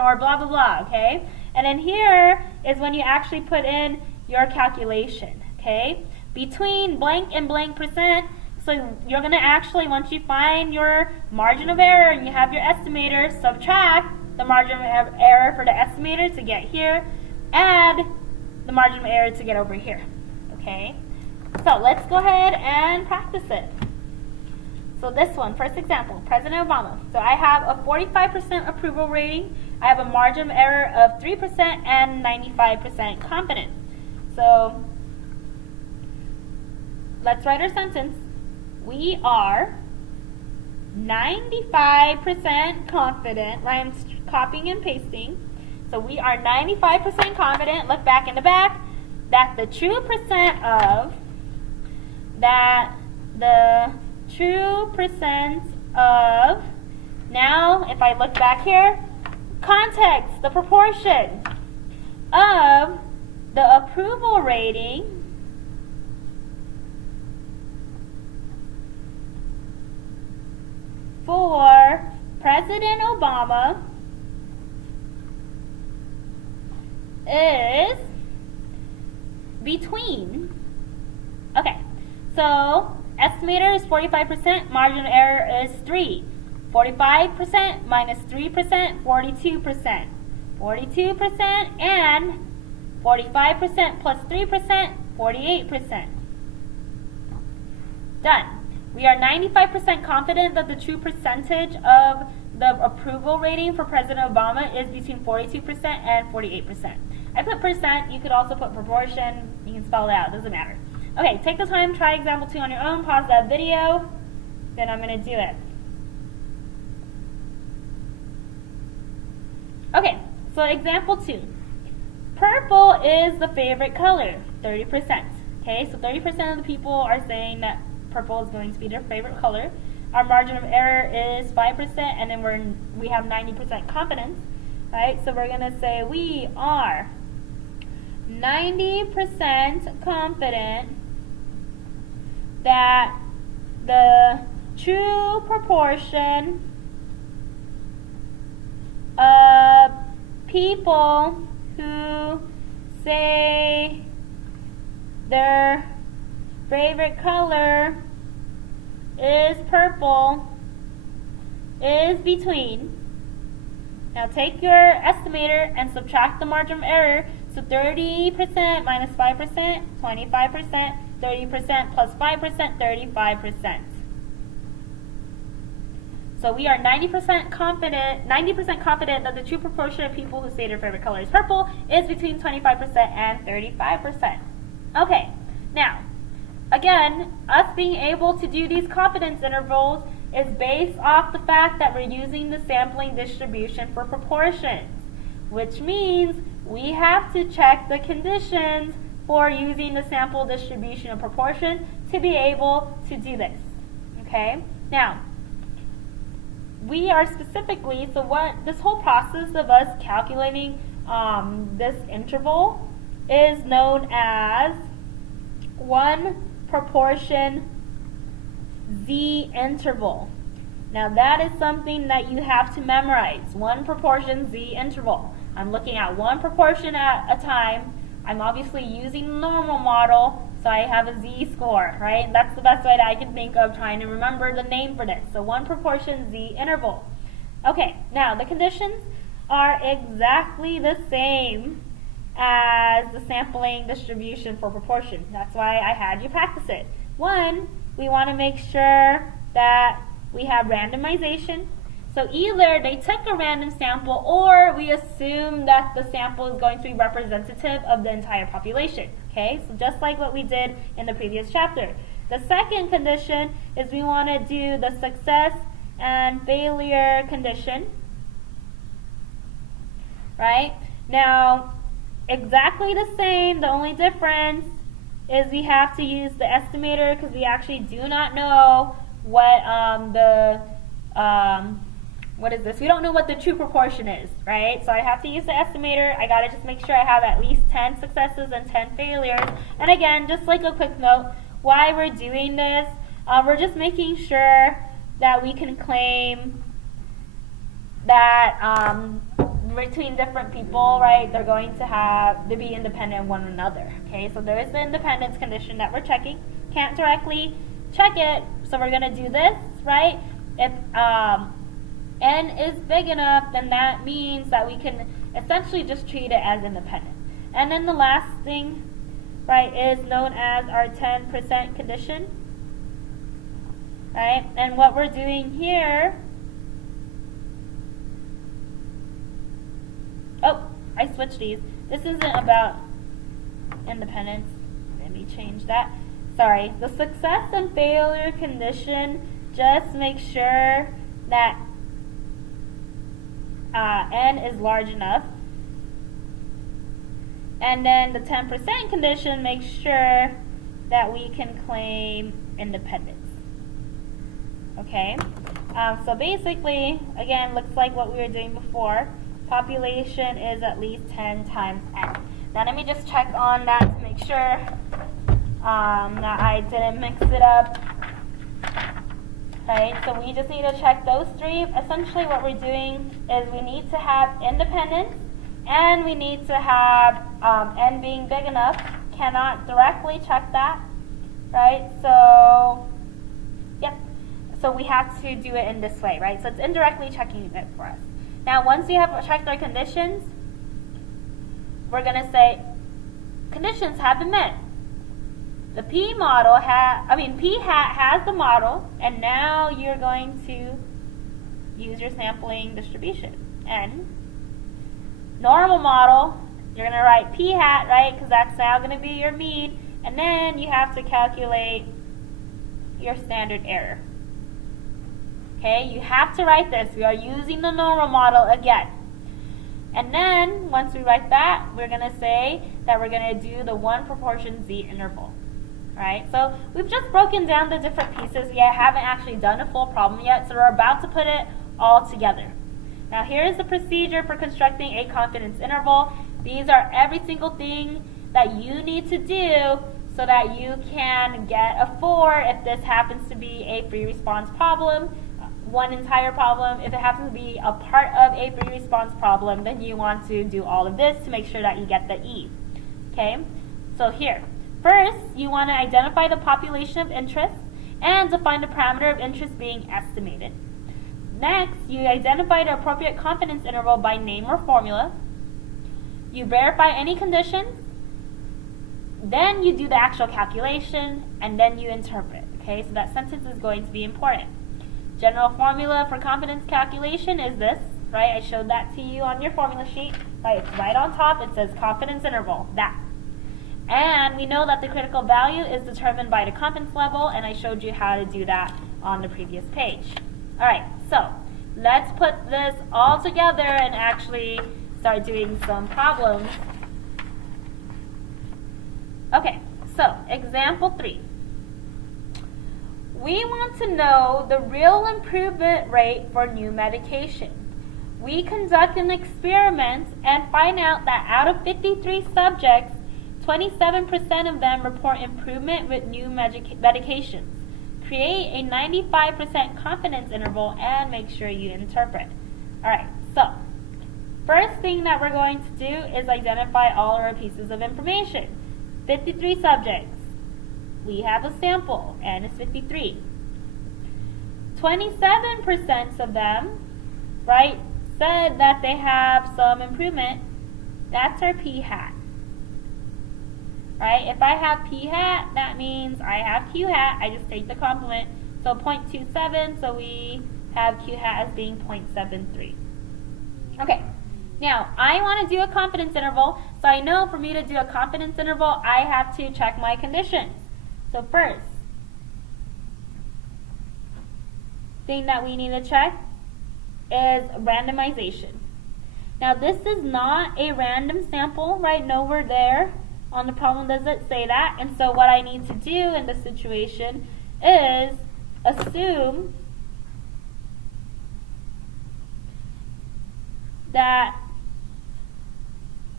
or blah, blah, blah, okay? And then here is when you actually put in your calculation, okay? Between blank and blank percent, so you're going to actually, once you find your margin of error and you have your estimator, subtract the margin of error for the estimator to get here, add the margin of error to get over here, okay? So let's go ahead and practice it. So this one, first example, President Obama. So I have a 45% approval rating. I have a margin of error of 3% and 95% confidence. So let's write our sentence. We are 95% confident, right? I'm copying and pasting. So we are 95% confident, look back in the back, that the true percent of, now if I look back here, context, the proportion of the approval rating for President Obama is between, okay, so estimator is 45%, margin of error is 3. 45% minus 3%, 42%. 42% and 45% plus 3%, 48%. Done. We are 95% confident that the true percentage of the approval rating for President Obama is between 42% and 48%. I put percent, you could also put proportion, you can spell it out, doesn't matter. Okay, take the time, try example 2 on your own, pause that video, then I'm going to do it. Okay, so example 2. Purple is the favorite color, 30%. Okay, so 30% of the people are saying that purple is going to be their favorite color. Our margin of error is 5%, and then we have 90% confidence. Right, so we're going to say we are 90% confident that the true proportion of people who say their favorite color is purple is between, now take your estimator and subtract the margin of error, so 30% minus 5%, 25%, 30% plus 5%, 35%. So we are 90% confident that the true proportion of people who say their favorite color is purple is between 25% and 35%. Okay, now, again, us being able to do these confidence intervals is based off the fact that we're using the sampling distribution for proportions, which means we have to check the conditions for using the sample distribution of proportion to be able to do this. Okay? Now, we are specifically, so what this whole process of us calculating this interval is known as one proportion Z interval. Now that is something that you have to memorize. One proportion Z interval. I'm looking at one proportion at a time. I'm obviously using the normal model, so I have a Z-score, right? That's the best way that I can think of trying to remember the name for this. So one proportion Z interval. Okay, now the conditions are exactly the same as the sampling distribution for proportion. That's why I had you practice it. One, we want to make sure that we have randomization. So either they took a random sample or we assume that the sample is going to be representative of the entire population. Okay, so just like what we did in the previous chapter. The second condition is we want to do the success and failure condition. Right? Now, exactly the same, the only difference is we have to use the estimator because we actually do not know what what is this? We don't know what the true proportion is, right? So I have to use the estimator. I gotta just make sure I have at least 10 successes and 10 failures. And again, just like a quick note, why we're doing this, we're just making sure that we can claim that between different people, right, they're going to be independent of one another. Okay, so there is the independence condition that we're checking. Can't directly check it, so we're going to do this, right? If n is big enough, then that means that we can essentially just treat it as independent. And then the last thing, right, is known as our 10% condition, right? And what we're doing here, oh, I switched these. This isn't about independence. Let me change that. Sorry. The success and failure condition just makes sure that n is large enough. And then the 10% condition makes sure that we can claim independence. Okay? So basically, again, looks like what we were doing before. Population is at least 10 times n. Now let me just check on that to make sure that I didn't mix it up. Right, so we just need to check those three. Essentially what we're doing is we need to have independence and we need to have n being big enough. Cannot directly check that. Right, so yep. So we have to do it in this way, right? So it's indirectly checking it for us. Now once we have checked our conditions, we're going to say conditions have been met. The P hat has the model, and now you're going to use your sampling distribution. And normal model, you're going to write P hat, right, because that's now going to be your mean, and then you have to calculate your standard error. Okay, you have to write this. We are using the normal model again. And then, once we write that, we're going to say that we're going to do the 1 proportion z interval. Right, so we've just broken down the different pieces. We haven't actually done a full problem yet, so we're about to put it all together. Now here's the procedure for constructing a confidence interval. These are every single thing that you need to do so that you can get a 4 if this happens to be a free response problem, one entire problem. If it happens to be a part of a free response problem, then you want to do all of this to make sure that you get the E. Okay, so here. First, you want to identify the population of interest and define the parameter of interest being estimated. Next, you identify the appropriate confidence interval by name or formula. You verify any conditions. Then you do the actual calculation, and then you interpret. Okay, so that sentence is going to be important. General formula for confidence calculation is this, right? I showed that to you on your formula sheet. Right, it's right on top. It says confidence interval, that. And we know that the critical value is determined by the confidence level, and I showed you how to do that on the previous page. Alright, so let's put this all together and actually start doing some problems. Okay, so example 3. We want to know the real improvement rate for new medication. We conduct an experiment and find out that out of 53 subjects, 27% of them report improvement with new medications. Create a 95% confidence interval and make sure you interpret. Alright, so first thing that we're going to do is identify all of our pieces of information. 53 subjects. We have a sample, and it's 53. 27% of them, right, said that they have some improvement. That's our P hat. Right? If I have P hat, that means I have Q hat. I just take the complement. So 0.27, so we have Q hat as being 0.73. Okay, now I want to do a confidence interval. So I know for me to do a confidence interval, I have to check my conditions. So first thing that we need to check is randomization. Now this is not a random sample, right? Nowhere there on the problem does it say that. And so what I need to do in this situation is assume that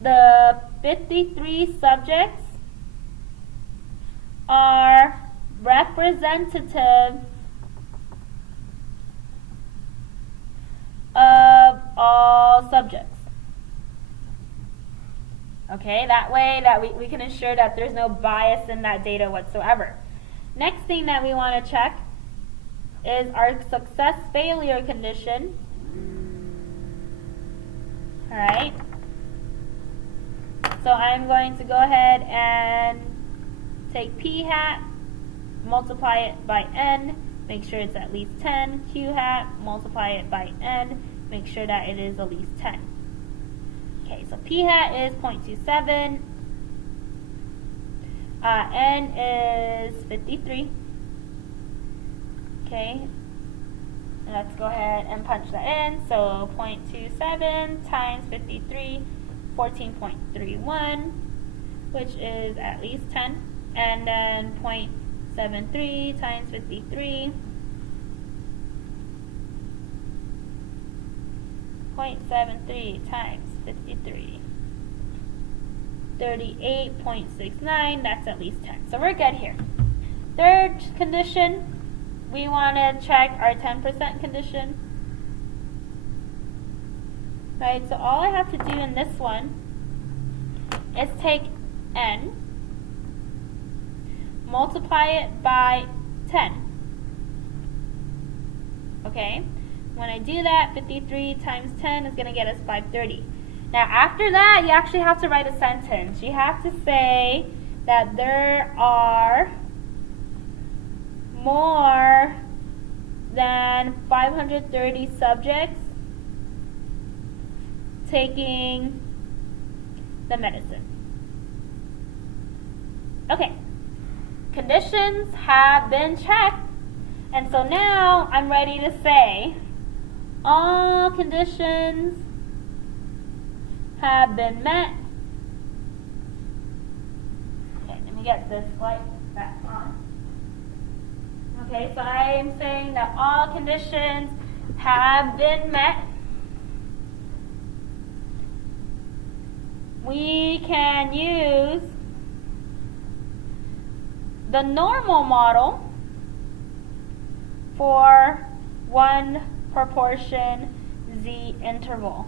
the 53 subjects are representative of all subjects. Okay, that way that we can ensure that there's no bias in that data whatsoever. Next thing that we want to check is our success failure condition. Alright, so I'm going to go ahead and take p hat, multiply it by n, make sure it's at least 10, q hat, multiply it by n, make sure that it is at least 10. Okay, so p hat is 0.27, n is 53. Okay, let's go ahead and punch that in. So 0.27 times 53, 14.31, which is at least 10. And then 0.73 times 53, 0.73 times 53, 38.69, that's at least 10. So we're good here. Third condition, we want to check our 10% condition. Right, so all I have to do in this one is take n, multiply it by 10. Okay, when I do that, 53 times 10 is going to get us 530. Now after that, you actually have to write a sentence. You have to say that there are more than 530 subjects taking the medicine. Okay, conditions have been checked, and so now I'm ready to say all conditions have been met. Okay, let me get this light back on. Okay, so I am saying that all conditions have been met. We can use the normal model for one proportion z interval.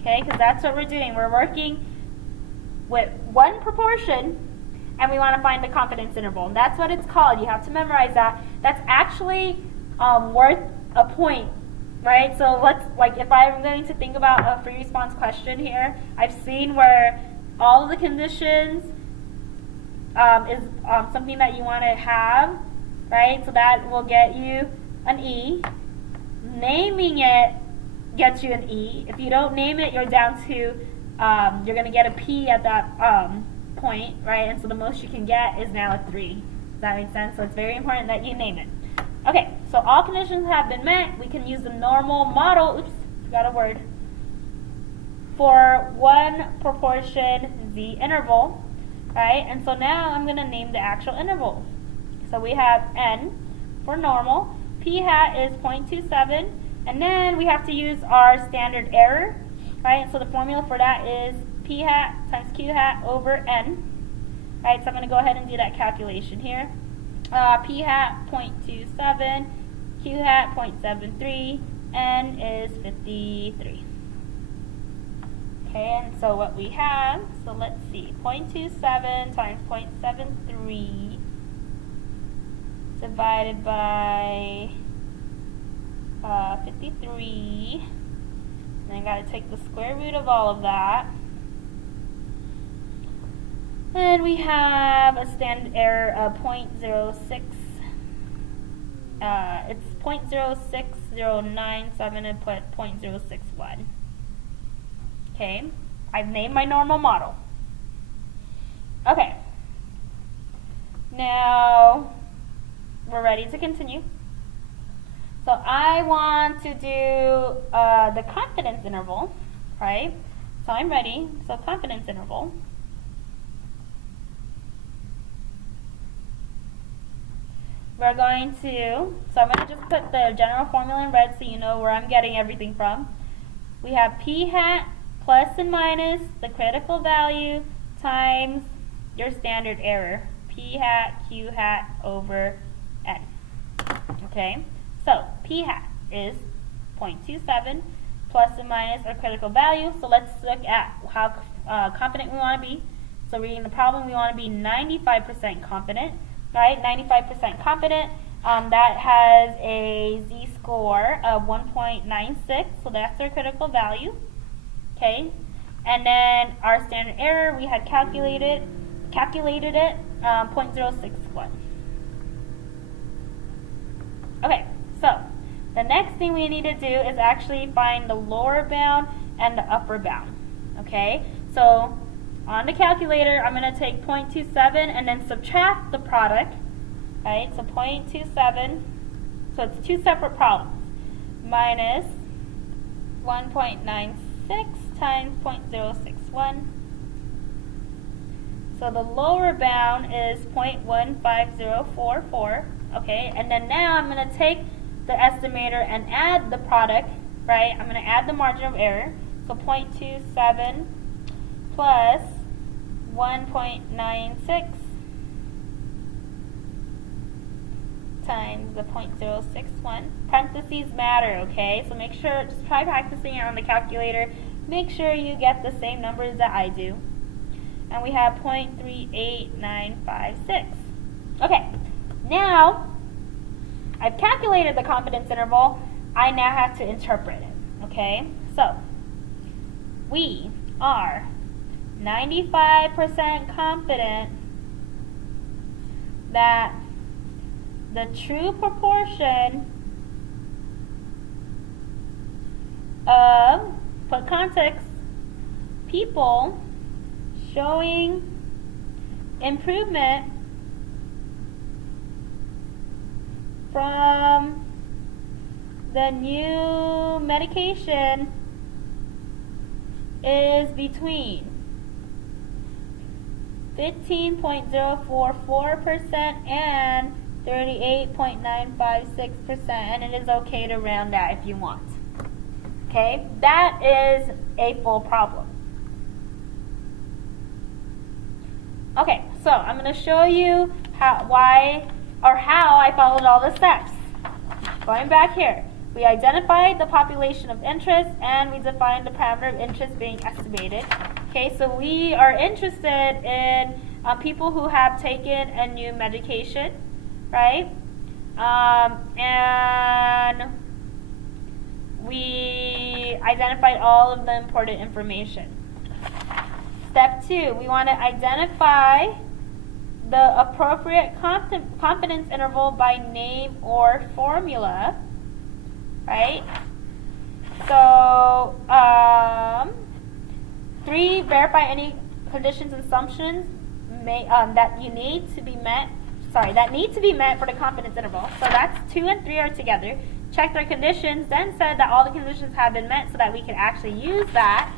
Okay, because that's what we're doing. We're working with one proportion and we want to find the confidence interval. And that's what it's called. You have to memorize that. That's actually worth a point, right? So let's, like, if I'm going to think about a free response question here, I've seen where all of the conditions is something that you want to have, right? So that will get you an E. Naming it gets you an E. If you don't name it, you're down to, you're going to get a P at that point, right? And so the most you can get is now a 3. Does that make sense? So it's very important that you name it. Okay, so all conditions have been met. We can use the normal model, oops, forgot a word, for one proportion z interval, right? And so now I'm going to name the actual interval. So we have n for normal, p hat is 0.27, and then we have to use our standard error, right? So the formula for that is p hat times q hat over n, right? So I'm going to go ahead and do that calculation here. P hat 0.27, q hat 0.73, n is 53. Okay, and so what we have, so let's see, 0.27 times 0.73 divided by 53, and I got to take the square root of all of that. And we have a standard error of 0.06. It's 0.0609, so I'm going to put 0.061. Okay, I've named my normal model. Okay, now we're ready to continue. So I want to do the confidence interval, right? So I'm ready. So confidence interval. We're going to, so I'm going to just put the general formula in red so you know where I'm getting everything from. We have p hat plus and minus the critical value times your standard error, p hat q hat over n. Okay, so p hat is 0.27, plus and minus our critical value. So let's look at how confident we want to be. So reading the problem, we want to be 95% confident, right? 95% confident. That has a z-score of 1.96, so that's our critical value. Okay, and then our standard error, we had calculated it, 0.061. Okay, so the next thing we need to do is actually find the lower bound and the upper bound. Okay, so on the calculator, I'm going to take 0.27 and then subtract the product. Right, so 0.27, so it's two separate problems, minus 1.96 times 0.061. So the lower bound is 0.15044, okay, and then now I'm going to take the estimator and add the product, right? I'm going to add the margin of error, so 0.27 plus 1.96 times the 0.061. Parentheses matter, okay? So make sure, just try practicing it on the calculator. Make sure you get the same numbers that I do. And we have 0.38956. Okay, now I've calculated the confidence interval. I now have to interpret it, okay? So we are 95% confident that the true proportion of, for context, people showing improvement from the new medication is between 15.044% and 38.956%, and it is okay to round that if you want. Okay, that is a full problem. Okay, so I'm going to show you how I followed all the steps. Going back here, we identified the population of interest and we defined the parameter of interest being estimated. Okay, so we are interested in people who have taken a new medication, right? And we identified all of the important information. Step 2, we want to identify the appropriate confidence interval by name or formula, right? So, 3, verify any conditions and assumptions that need to be met for the confidence interval. So that's 2 and 3 are together. Check their conditions, then said that all the conditions have been met so that we can actually use that.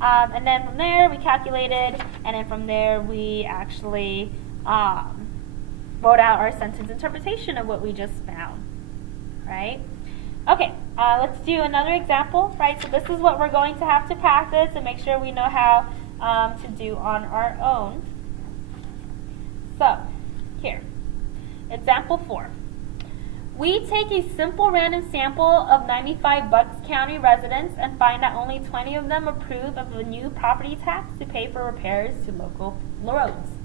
And then from there we calculated, and then from there we actually wrote out our sentence interpretation of what we just found, right? Okay, let's do another example, right? So this is what we're going to have to practice and make sure we know how to do on our own. So, here, example 4. We take a simple random sample of 95 Bucks County residents and find that only 20 of them approve of the new property tax to pay for repairs to local roads.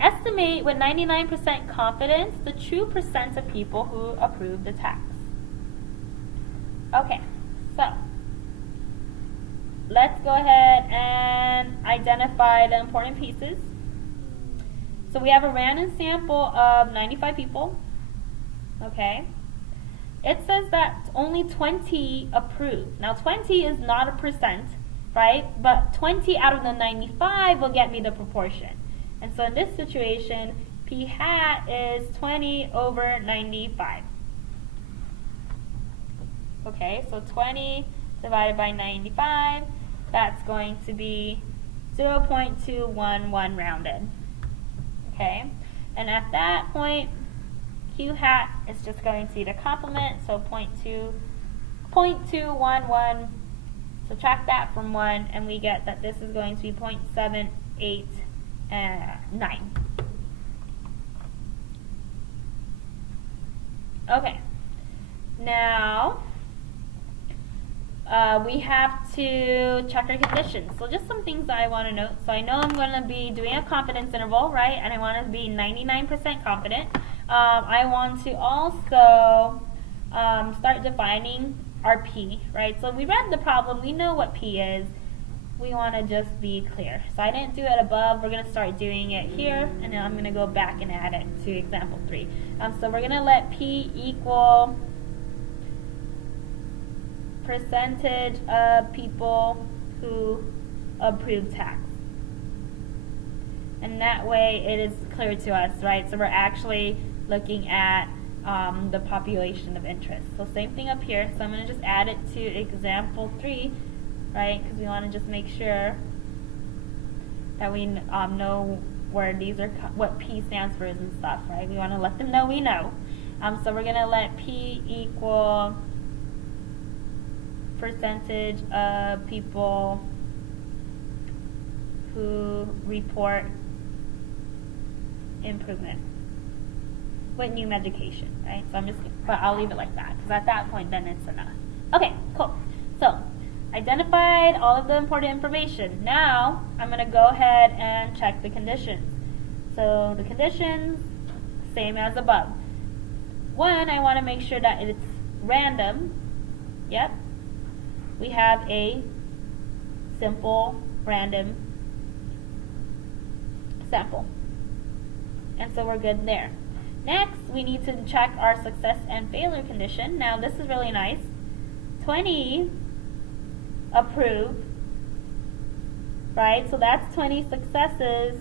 Estimate with 99% confidence the true percent of people who approve the tax. Okay, so let's go ahead and identify the important pieces. So we have a random sample of 95 people, okay? It says that only 20 approve. Now 20 is not a percent, right? But 20 out of the 95 will get me the proportion. And so in this situation, P hat is 20 over 95. Okay, so 20 divided by 95, that's going to be 0.211 rounded. Okay, and at that point, Q hat is just going to be the complement, so 0.211, subtract that from 1, and we get that this is going to be 0.789. Okay, now we have to check our conditions. So just some things that I want to note. So I know I'm going to be doing a confidence interval, right? And I want to be 99% confident. I want to also start defining our P, right? So we read the problem. We know what P is. We want to just be clear. So I didn't do it above. We're going to start doing it here. And then I'm going to go back and add it to example 3. So we're going to let P equal percentage of people who approve tax. And that way it is clear to us, right? So we're actually looking at the population of interest. So same thing up here. So I'm going to just add it to example 3, right? Because we want to just make sure that we know where these are, what P stands for and stuff, right? We want to let them know we know. So we're going to let P equal percentage of people who report improvement with new medication, right? So but I'll leave it like that because at that point then it's enough. Okay, cool. So identified all of the important information. Now I'm going to go ahead and check the conditions. So the conditions, same as above. One, I want to make sure that it's random. Yep. We have a simple random sample. And so we're good there. Next, we need to check our success and failure condition. Now this is really nice. 20 approve, right? So that's 20 successes,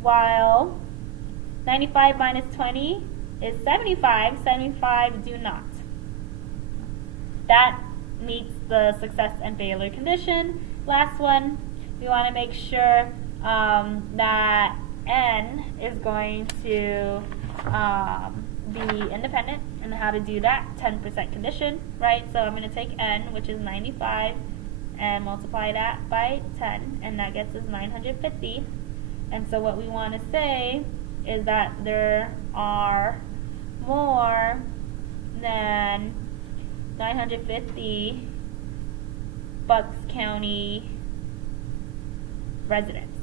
while 95 minus 20 is 75. 75 do not. That meets the success and failure condition. Last one, we want to make sure that N is going to be independent. And how to do that, 10% condition, right? So I'm going to take N, which is 95, and multiply that by 10, and that gets us 950. And so what we want to say is that there are more than 950 Bucks County residents.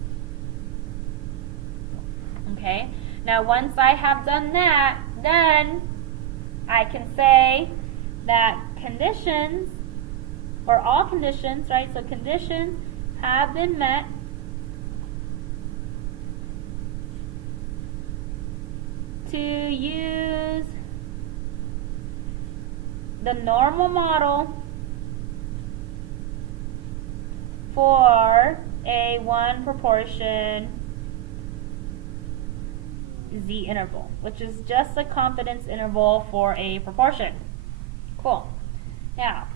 Okay, now once I have done that, then I can say that conditions, or all conditions, right? So conditions have been met to use the normal model for a 1 proportion Z interval, which is just a confidence interval for a proportion. Cool. Now,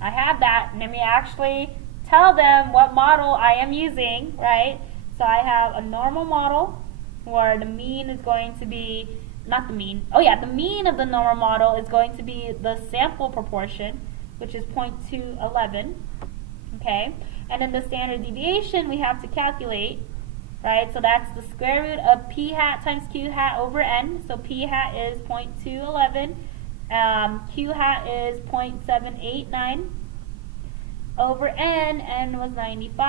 I have that, and let me actually tell them what model I am using, right? So I have a normal model where the mean is going to be, not the mean, oh yeah, the mean of the normal model is going to be the sample proportion, which is 0.211, okay? And then the standard deviation we have to calculate, right? So that's the square root of P hat times Q hat over N. So P hat is 0.211, Q hat is 0.789 over N was 95.